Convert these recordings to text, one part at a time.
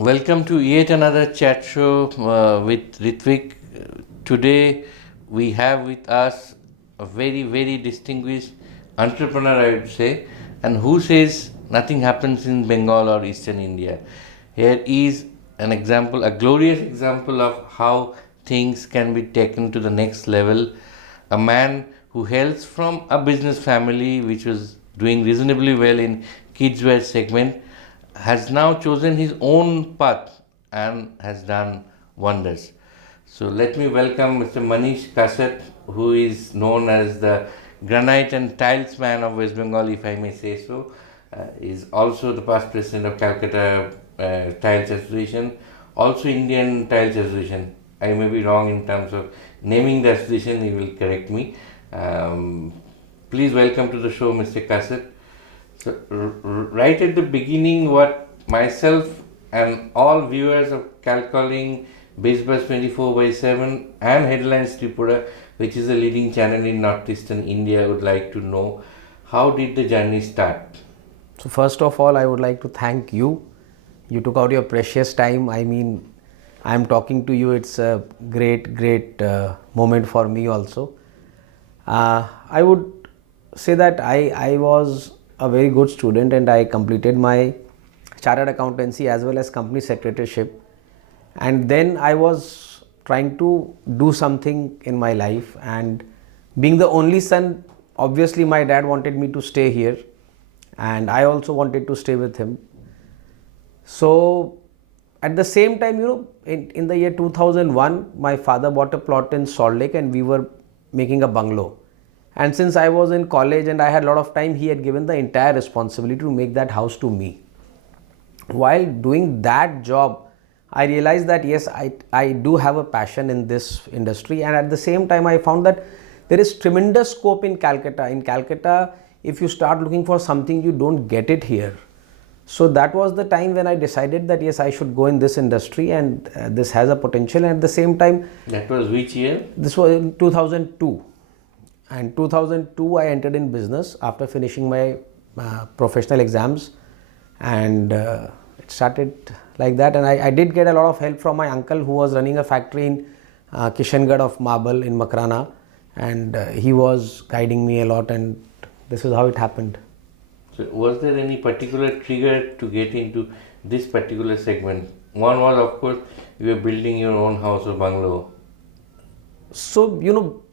Welcome to yet another chat show with Ritvik. Today we have with us a very distinguished entrepreneur, I would say, and who says nothing happens in Bengal or Eastern India. Here is an example, a glorious example of how things can be taken to the next level. A man who hails from a business family which was doing reasonably well in kids wear segment has now chosen his own path and has done wonders. So let me welcome Mr. Manish Kasat, who is known as the Granite and Tiles Man of West Bengal, if I may say so. Is also the past president of Calcutta Tiles Association, also Indian Tiles Association. I may be wrong in terms of naming the association, he will correct me. Please welcome to the show, Mr. Kasat. So, right at the beginning, what myself and all viewers of Calcalling, BizBuzz 24/7 and Headlines Tripura, which is a leading channel in northeastern India, would like to know, how did the journey start? So first of all, I would like to thank you. You took out your precious time. I am talking to you. It's a great moment for me also. I would say that I was a very good student and I completed my chartered accountancy as well as company secretaryship. And then I was trying to do something in my life, and being the only son, obviously my dad wanted me to stay here and I also wanted to stay with him. So at the same time, in the year 2001, my father bought a plot in Salt Lake and we were making a bungalow. And since I was in college and I had a lot of time, he had given the entire responsibility to make that house to me. While doing that job, I realized that yes, I do have a passion in this industry, and at the same time I found that there is tremendous scope in Calcutta. In Calcutta, if you start looking for something, you don't get it here. So that was the time when I decided that yes, I should go in this industry, and this has a potential. And at the same time, That was which year? this was in 2002. And 2002 I entered in business after finishing my professional exams, and it started like that. And I did get a lot of help from my uncle, who was running a factory in Kishangarh of marble in Makrana, and he was guiding me a lot, and this is how it happened. So was there any particular trigger to get into this particular segment? One was, of course, you were building your own house or bungalow. So,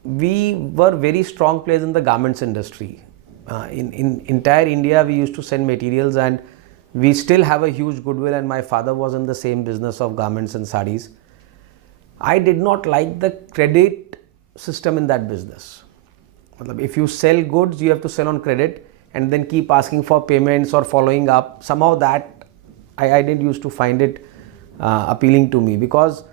we were very strong players in the garments industry. In entire India, we used to send materials, and we still have a huge goodwill, and my father was in the same business of garments and sarees. I did not like the credit system in that business. If you sell goods, you have to sell on credit and then keep asking for payments or following up. Somehow that I didn't used to find it appealing to me, because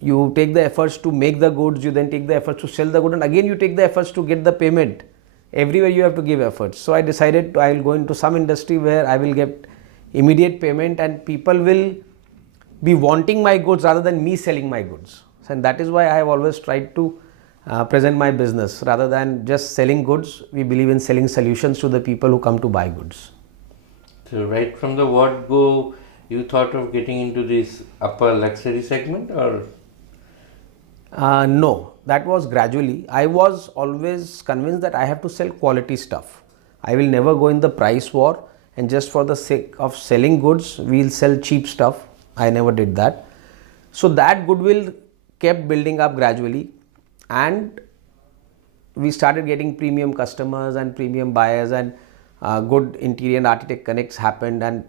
you take the efforts to make the goods, you then take the efforts to sell the good, and again you take the efforts to get the payment. Everywhere you have to give efforts. So I decided I will go into some industry where I will get immediate payment and people will be wanting my goods rather than me selling my goods. And that is why I have always tried to present my business rather than just selling goods. We believe in selling solutions to the people who come to buy goods. So right from the word go, you thought of getting into this upper luxury segment, or? No, that was gradually. I was always convinced that I have to sell quality stuff. I will never go in the price war, and just for the sake of selling goods, we'll sell cheap stuff. I never did that. So that goodwill kept building up gradually, and we started getting premium customers and premium buyers, and good interior and architect connects happened. And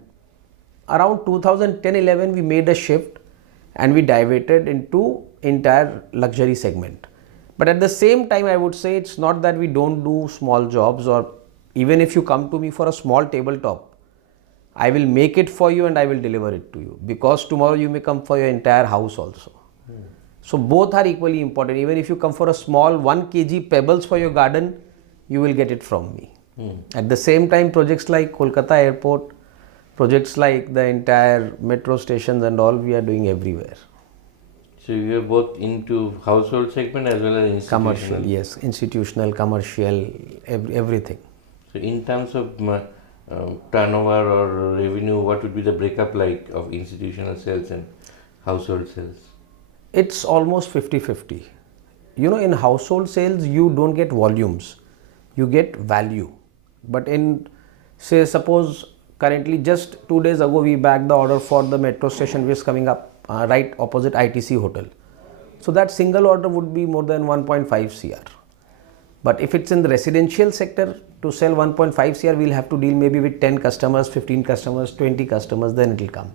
around 2010-11, we made a shift and we diverted into entire luxury segment. But at the same time, I would say it's not that we don't do small jobs, or even if you come to me for a small tabletop, I will make it for you and I will deliver it to you, because tomorrow you may come for your entire house also. So both are equally important. Even if you come for a small 1 kg pebbles for your garden, you will get it from me. At the same time, projects like Kolkata Airport, projects like the entire metro stations and all, we are doing everywhere. So you are both into household segment as well as institutional? Commercial, yes. Institutional, commercial, everything. So in terms of turnover or revenue, what would be the breakup like of institutional sales and household sales? It's almost 50-50. You know, in household sales, you don't get volumes, you get value. But in, say, suppose currently just 2 days ago, we bagged the order for the metro station which is coming up right opposite ITC hotel. So that single order would be more than 1.5 CR. But if it's in the residential sector, to sell 1.5 CR, we'll have to deal maybe with 10 customers, 15 customers, 20 customers, then it will come.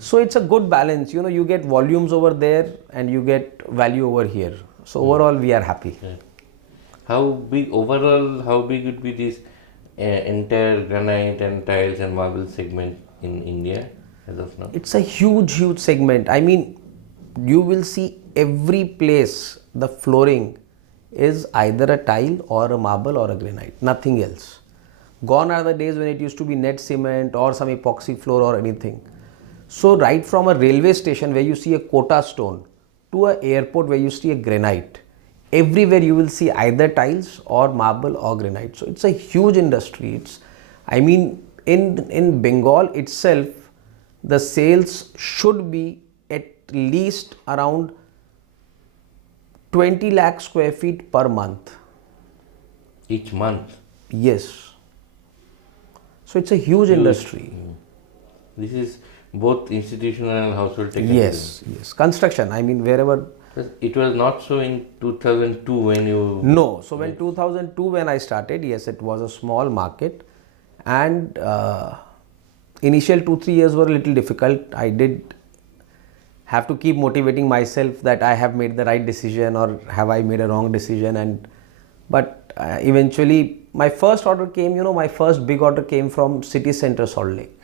So it's a good balance. You know, you get volumes over there and you get value over here. So overall, we are happy. Yeah. How big overall? How big would be this entire granite and tiles and marble segment in India as of now? It's a huge segment. I mean, you will see every place the flooring is either a tile or a marble or a granite, nothing else. Gone are the days when it used to be net cement or some epoxy floor or anything. So right from a railway station where you see a quota stone to an airport where you see a granite, everywhere you will see either tiles or marble or granite. So it's a huge industry. It's, I mean, in Bengal itself, the sales should be at least around 20 lakh square feet per month. Each month? Yes. So it's a huge industry. This is both institutional and household technical. Yes. Construction, I mean, wherever. It was not so in 2002 when you... No. So when 2002 when I started, yes, it was a small market, and initial 2-3 years were a little difficult. I did have to keep motivating myself that I have made the right decision or have I made a wrong decision, but eventually my first order came, you know, my first big order came from city center Salt Lake.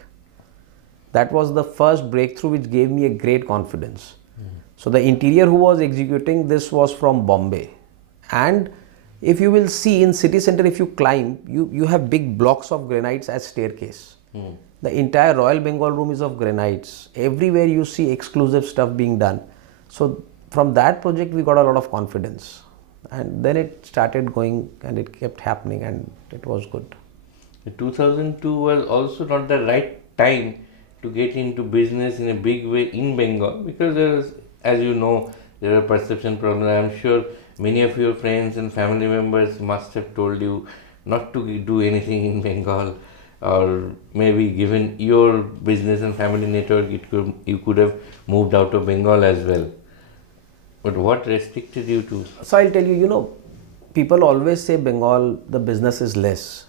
That was the first breakthrough which gave me a great confidence. So the interior who was executing this was from Bombay, and if you will see in city center, if you climb, you have big blocks of granites as staircase. The entire Royal Bengal room is of granites. Everywhere you see exclusive stuff being done. So from that project we got a lot of confidence, and then it started going and it kept happening and it was good. 2002 was also not the right time to get into business in a big way in Bengal, because there is, as you know, there are perception problems. I am sure many of your friends and family members must have told you not to do anything in Bengal, or maybe given your business and family network, you could have moved out of Bengal as well. But what restricted you to? So I'll tell you, you know, people always say Bengal, the business is less.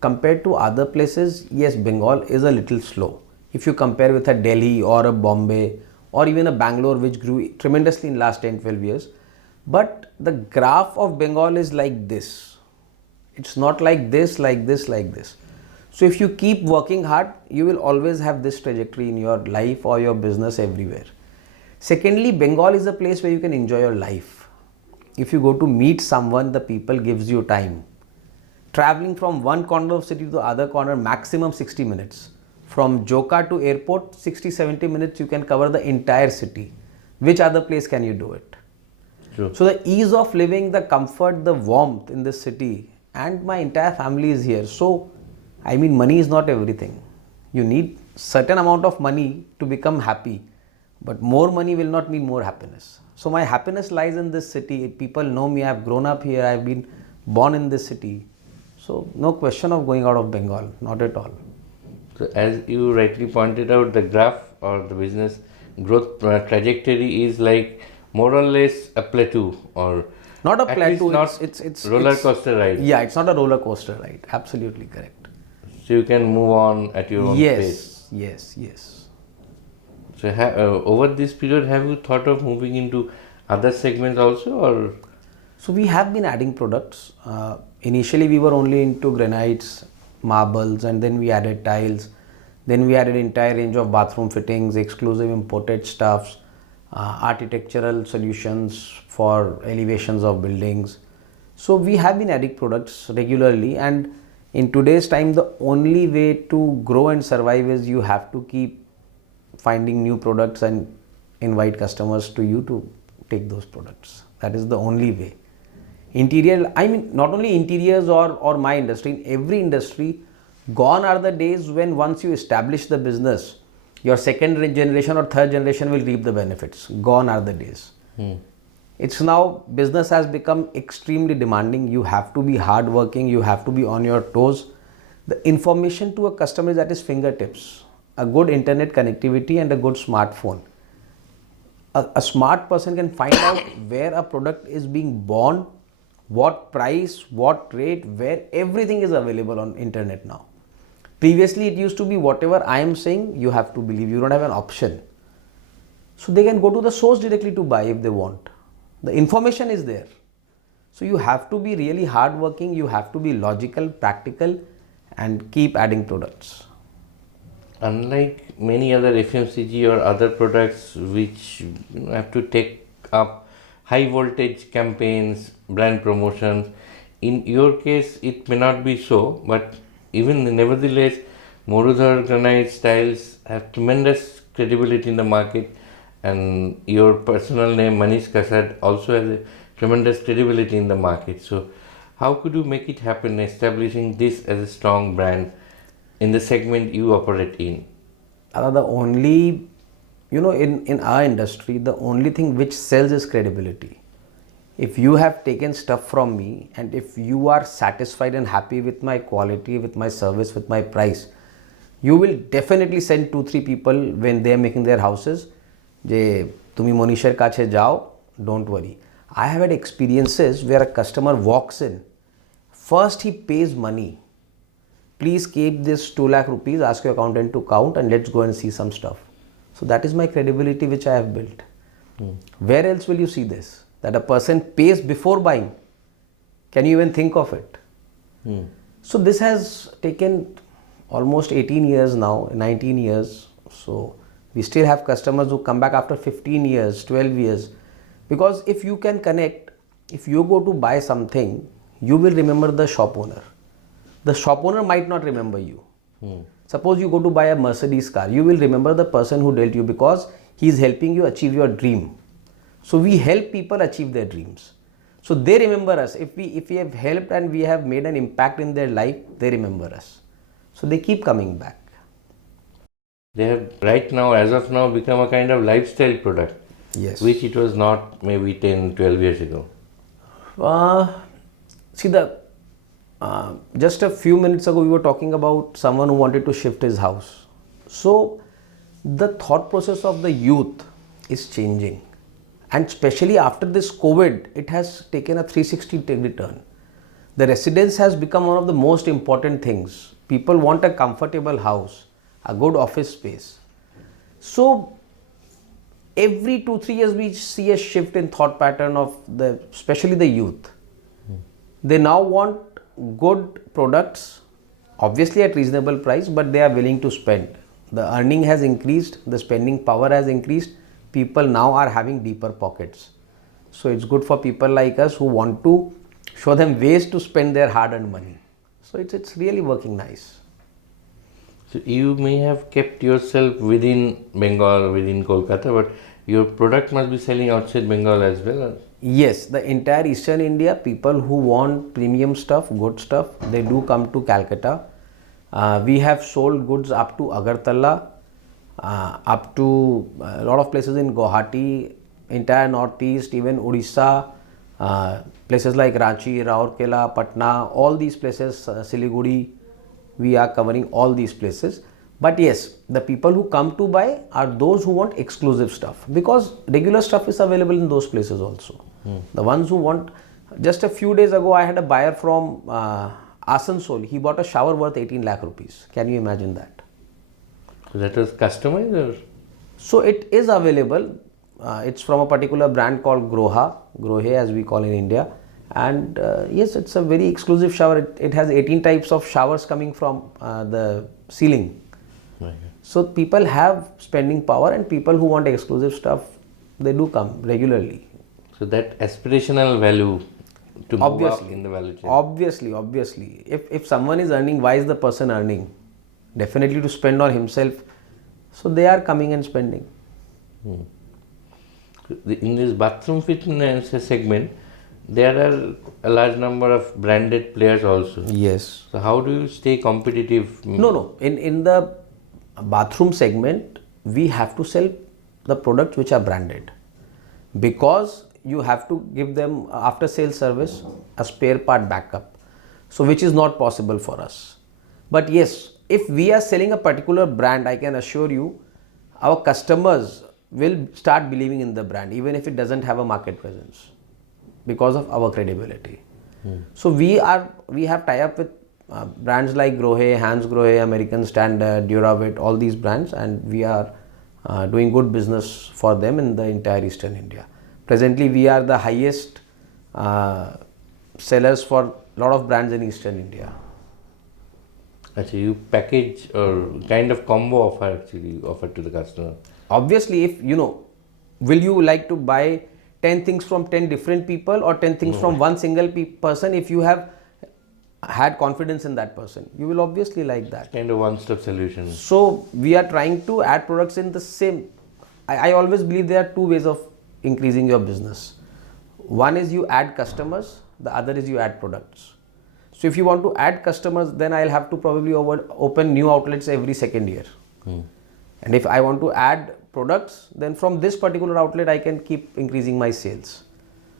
Compared to other places, yes, Bengal is a little slow. If you compare with a Delhi or a Bombay or even a Bangalore, which grew tremendously in last 10-12 years. But the graph of Bengal is like this. It's not like this, like this, like this. So if you keep working hard, you will always have this trajectory in your life or your business everywhere. Secondly, Bengal is a place where you can enjoy your life. If you go to meet someone, the people gives you time. Traveling from one corner of city to the other corner, maximum 60 minutes. From Joka to airport, 60-70 minutes you can cover the entire city. Which other place can you do it? True. So the ease of living, the comfort, the warmth in this city, and my entire family is here. So I mean, money is not everything. You need certain amount of money to become happy, but more money will not mean more happiness. So my happiness lies in this city. People know me. I've grown up here. I've been born in this city. So no question of going out of Bengal, not at all. So as you rightly pointed out, the graph or the business growth trajectory is like more or less a plateau, or not a plateau. Not it's roller coaster ride. Yeah, it's not a roller coaster ride. Absolutely correct. So you can move on at your own pace. Yes. So over this period, have you thought of moving into other segments also, or? So we have been adding products. Initially we were only into granites, marbles, and then we added tiles. Then we added entire range of bathroom fittings, exclusive imported stuffs, architectural solutions for elevations of buildings. So we have been adding products regularly, and in today's time the only way to grow and survive is you have to keep finding new products and invite customers to you to take those products. That is the only way. Interior, I mean, not only interiors or my industry, in every industry, Gone are the days when once you establish the business, your second generation or third generation will reap the benefits. Gone are the days. It's now business has become extremely demanding. You have to be hardworking. You have to be on your toes. The information to a customer is at his fingertips. A good internet connectivity and a good smartphone. A smart person can find out where a product is being born, what price, what rate, where everything is available on internet now. Previously, it used to be whatever I am saying, you have to believe. You don't have an option. So they can go to the source directly to buy if they want. The information is there. So you have to be really hardworking. You have to be logical, practical, and keep adding products. Unlike many other FMCG or other products which have to take up high voltage campaigns, brand promotions, in your case it may not be so, but even nevertheless, Marudhar Granite styles have tremendous credibility in the market, and your personal name Manish Kasad also has a tremendous credibility in the market. So, how could you make it happen establishing this as a strong brand in the segment you operate in? The only, in our industry, the only thing which sells is credibility. If you have taken stuff from me and if you are satisfied and happy with my quality, with my service, with my price, you will definitely send 2-3 people when they are making their houses. Je, tumi Monishar kache jao, don't worry. I have had experiences where a customer walks in. First he pays money. Please keep this 2 lakh rupees, ask your accountant to count and let's go and see some stuff. So that is my credibility which I have built. Where else will you see this? That a person pays before buying. Can you even think of it? So this has taken almost 18 years now, 19 years. So we still have customers who come back after 15 years, 12 years. Because if you can connect, if you go to buy something, you will remember the shop owner. The shop owner might not remember you. Suppose you go to buy a Mercedes car, you will remember the person who dealt you because he is helping you achieve your dream. So we help people achieve their dreams. So they remember us. If we have helped and we have made an impact in their life, they remember us. So they keep coming back. They have right now, as of now, become a kind of lifestyle product. Yes. Which it was not maybe 10, 12 years ago. See, just a few minutes ago we were talking about someone who wanted to shift his house. So the thought process of the youth is changing. And especially after this COVID, it has taken a 360-degree turn. The residence has become one of the most important things. People want a comfortable house, a good office space. So every 2-3 years we see a shift in thought pattern of especially the youth. They now want good products, obviously at reasonable price, but they are willing to spend. The earning has increased, the spending power has increased. People now are having deeper pockets. So it's good for people like us who want to show them ways to spend their hard-earned money. So it's really working nice. So you may have kept yourself within Bengal, within Kolkata, but your product must be selling outside Bengal as well. Yes, the entire Eastern India, people who want premium stuff, good stuff, they do come to Calcutta. We have sold goods up to Agartala, up to a lot of places in Guwahati, entire northeast, even Odisha, places like Ranchi, Raurkela, Patna, all these places, Siliguri, we are covering all these places. But yes, the people who come to buy are those who want exclusive stuff, because regular stuff is available in those places also. The ones who want, just a few days ago I had a buyer from Asansol. He bought a shower worth 18 lakh rupees. Can you imagine that? So that was customized or? So it is available. It's from a particular brand called Grohe as we call in India. And yes, it's a very exclusive shower. It has 18 types of showers coming from the ceiling. Okay. So people have spending power, and people who want exclusive stuff, they do come regularly. So that aspirational value to move up in the value chain. Obviously. If someone is earning, why is the person earning? Definitely to spend on himself. So they are coming and spending. In this bathroom fitness segment, there are a large number of branded players also. Yes. So how do you stay competitive? No. In the bathroom segment, we have to sell the products which are branded, because you have to give them after sales service, a spare part backup. So which is not possible for us. But yes, if we are selling a particular brand, I can assure you, our customers will start believing in the brand even if it doesn't have a market presence, because of our credibility. So we have tie up with brands like Grohe, Hans Grohe, American Standard, Duravit, all these brands, and we are doing good business for them in the entire Eastern India. Presently, we are the highest sellers for a lot of brands in Eastern India. Actually, you package or kind of combo offer actually offer to the customer. Obviously, if will you like to buy 10 things from 10 different people or 10 things from one single person? If you have had confidence in that person, you will obviously like that. Kind of one-stop solution. So we are trying to add products in the same. I always believe there are two ways of increasing your business. One is you add customers, the other is you add products. So if you want to add customers, then I'll have to probably open new outlets every second year. And if I want to add products, then from this particular outlet I can keep increasing my sales.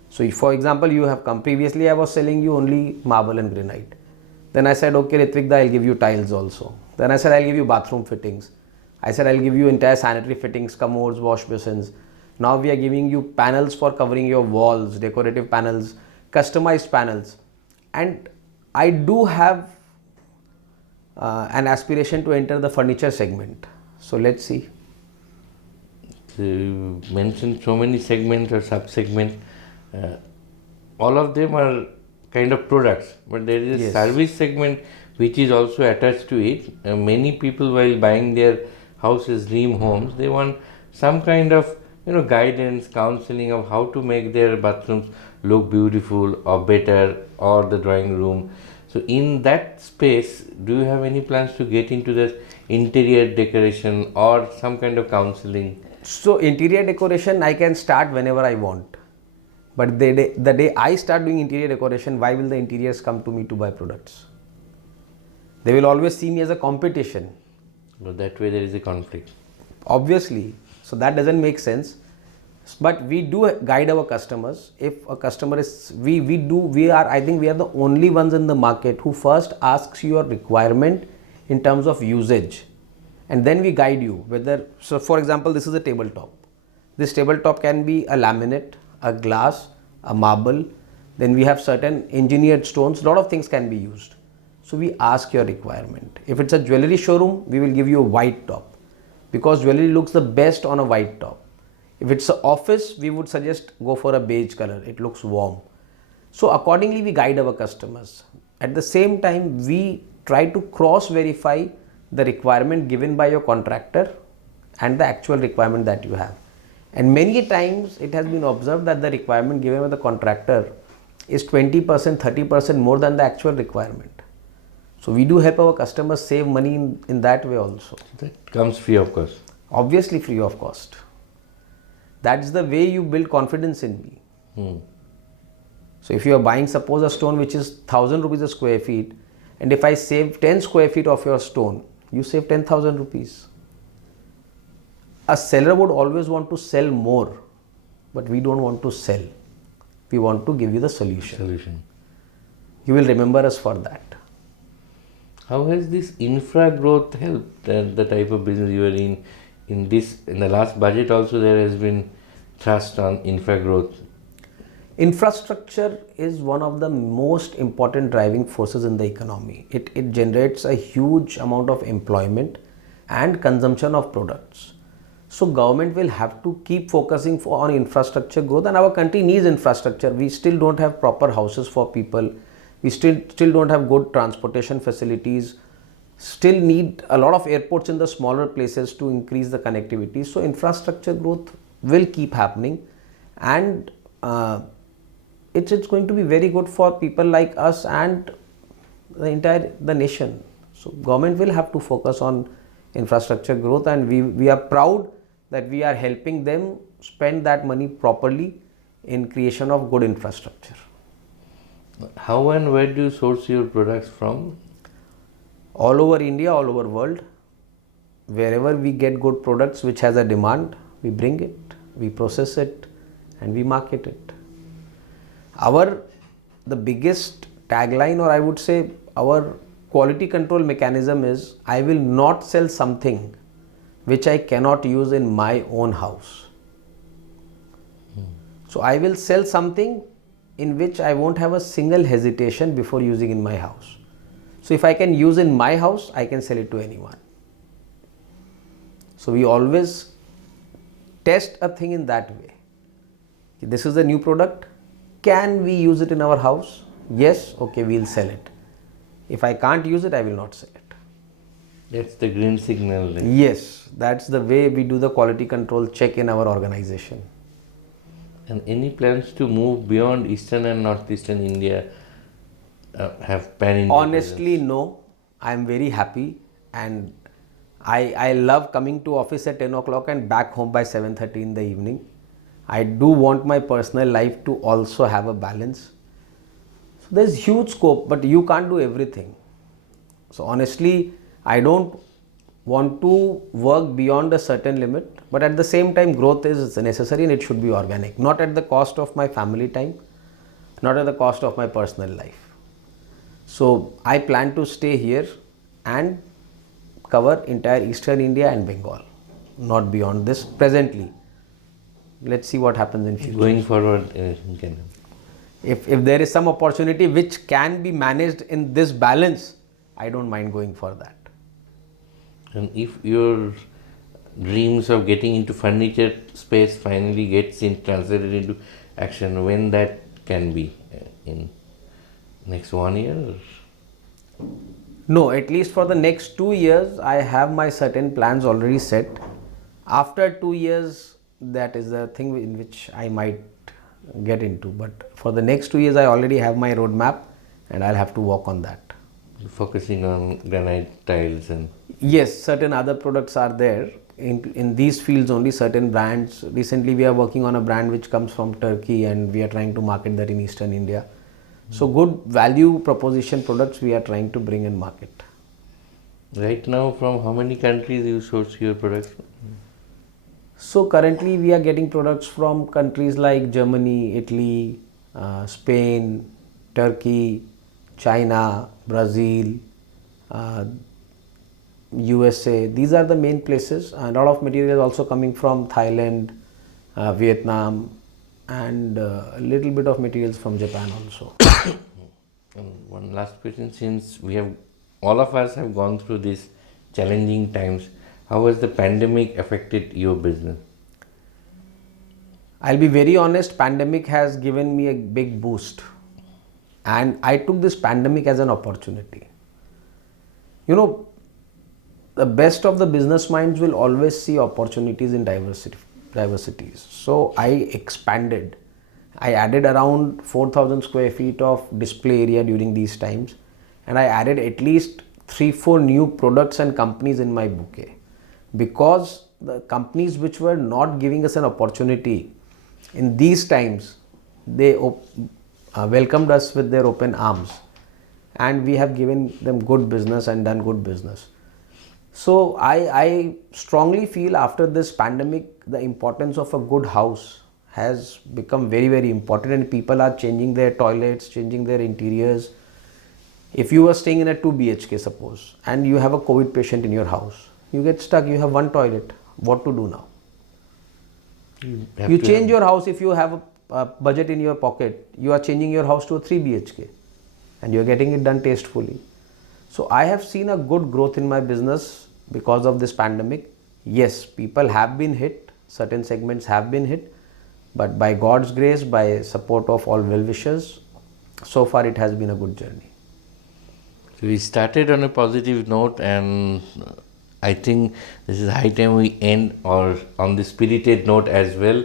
So if, for example, you have come previously, I was selling you only marble and granite. Then I said, okay, Ritvik, I'll give you tiles also. Then I said, I'll give you bathroom fittings. I said, I'll give you entire sanitary fittings, commodes, wash basins. Now we are giving you panels for covering your walls, decorative panels, customized panels. And I do have an aspiration to enter the furniture segment. So let's see. So you mentioned so many segments or sub-segments. All of them are kind of products, but there is a service segment which is also attached to it. Many people, while buying their houses, dream homes, they want some kind of guidance, counseling of how to make their bathrooms look beautiful or better, or the drawing room. So in that space, do you have any plans to get into the interior decoration or some kind of counseling? So interior decoration, I can start whenever I want. But the day I start doing interior decoration, why will the interiors come to me to buy products? They will always see me as a competition. So that way there is a conflict. Obviously. So that doesn't make sense. But we do guide our customers. If a customer is, I think we are the only ones in the market who first asks your requirement in terms of usage. And then we guide you whether, so for example, this is a tabletop. This tabletop can be a laminate, a glass, a marble. Then we have certain engineered stones. A lot of things can be used. So we ask your requirement. If it's a jewelry showroom, we will give you a white top, because jewelry looks the best on a white top. If it's an office, we would suggest go for a beige color. It looks warm. So accordingly, we guide our customers. At the same time, we try to cross-verify the requirement given by your contractor and the actual requirement that you have. And many times it has been observed that the requirement given by the contractor is 20%, 30% more than the actual requirement. So we do help our customers save money in that way also. That comes free of cost. Obviously free of cost. That's the way you build confidence in me. So if you are buying, suppose, a stone which is 1,000 rupees a square feet, and if I save 10 square feet of your stone, you save 10,000 rupees. A seller would always want to sell more, but we don't want to sell. We want to give you the solution. You will remember us for that. How has this infra growth helped the type of business you are in? In the last budget also there has been thrust on infra growth. Infrastructure is one of the most important driving forces in the economy. It generates a huge amount of employment and consumption of products. So government will have to keep focusing on infrastructure growth, and our country needs infrastructure. We still don't have proper houses for people. We still don't have good transportation facilities. Still need a lot of airports in the smaller places to increase the connectivity. So infrastructure growth will keep happening, and it's going to be very good for people like us and the nation. So government will have to focus on infrastructure growth, and we are proud that we are helping them spend that money properly in creation of good infrastructure. How and where do you source your products from? All over India, all over world. Wherever we get good products which has a demand, we bring it, we process it, and we market it. The biggest tagline, or I would say our quality control mechanism is, I will not sell something which I cannot use in my own house. So I will sell something in which I won't have a single hesitation before using in my house. So if I can use in my house, I can sell it to anyone. So we always test a thing in that way. This is a new product. Can we use it in our house? Yes, okay, we'll sell it. If I can't use it, I will not sell it. That's the green signal. Yes, that's the way we do the quality control check in our organization. And any plans to move beyond eastern and northeastern India? Have pan-India? Honestly, no. I'm very happy, and I love coming to office at 10 o'clock and back home by 7:30 in the evening. I do want my personal life to also have a balance. So there's huge scope, but you can't do everything. So honestly, I don't want to work beyond a certain limit, but at the same time, growth is necessary and it should be organic, not at the cost of my family time, not at the cost of my personal life. So I plan to stay here and cover entire Eastern India and Bengal, not beyond this presently. Let's see what happens in future. Going forward, If there is some opportunity which can be managed in this balance, I don't mind going for that. and if your dreams of getting into furniture space finally gets translated into action, when that can be? In next 1 year? No, at least for the next 2 years, I have my certain plans already set. After 2 years, that is the thing in which I might get into. But for the next 2 years, I already have my roadmap and I'll have to work on that. Focusing on granite tiles and... Yes, certain other products are there. In these fields only, certain brands. Recently, we are working on a brand which comes from Turkey and we are trying to market that in Eastern India. So good value proposition products we are trying to bring in market. Right now, from how many countries you source your products? So currently we are getting products from countries like Germany, Italy, Spain, Turkey, China, Brazil, USA. These are the main places. A lot of material is also coming from Thailand, Vietnam, and a little bit of materials from Japan also. And one last question, since all of us have gone through these challenging times, how has the pandemic affected your business? I'll be very honest, pandemic has given me a big boost. And I took this pandemic as an opportunity. You know, the best of the business minds will always see opportunities in diversities. So I expanded. I added around 4,000 square feet of display area during these times. And I added at least 3-4 new products and companies in my bouquet. Because the companies which were not giving us an opportunity in these times, they welcomed us with their open arms, and we have given them good business and done good business. So I strongly feel after this pandemic, the importance of a good house has become very, very important, and people are changing their toilets, changing their interiors. If you are staying in a 2 BHK suppose, and you have a COVID patient in your house, you get stuck, you have one toilet, what to do now? You change your house. If you have a budget in your pocket, you are changing your house to a 3 BHK and you are getting it done tastefully. So I have seen a good growth in my business because of this pandemic. Yes, people have been hit, certain segments have been hit, but by God's grace, by support of all well-wishers, so far it has been a good journey. So we started on a positive note, and I think this is high time we end on the spirited note as well.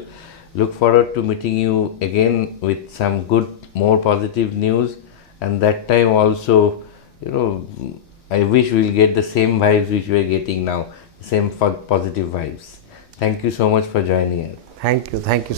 Look forward to meeting you again with some good, more positive news, and that time also, I wish we'll get the same vibes which we are getting now, same positive vibes. Thank you so much for joining us. Thank you, sir. Thank you.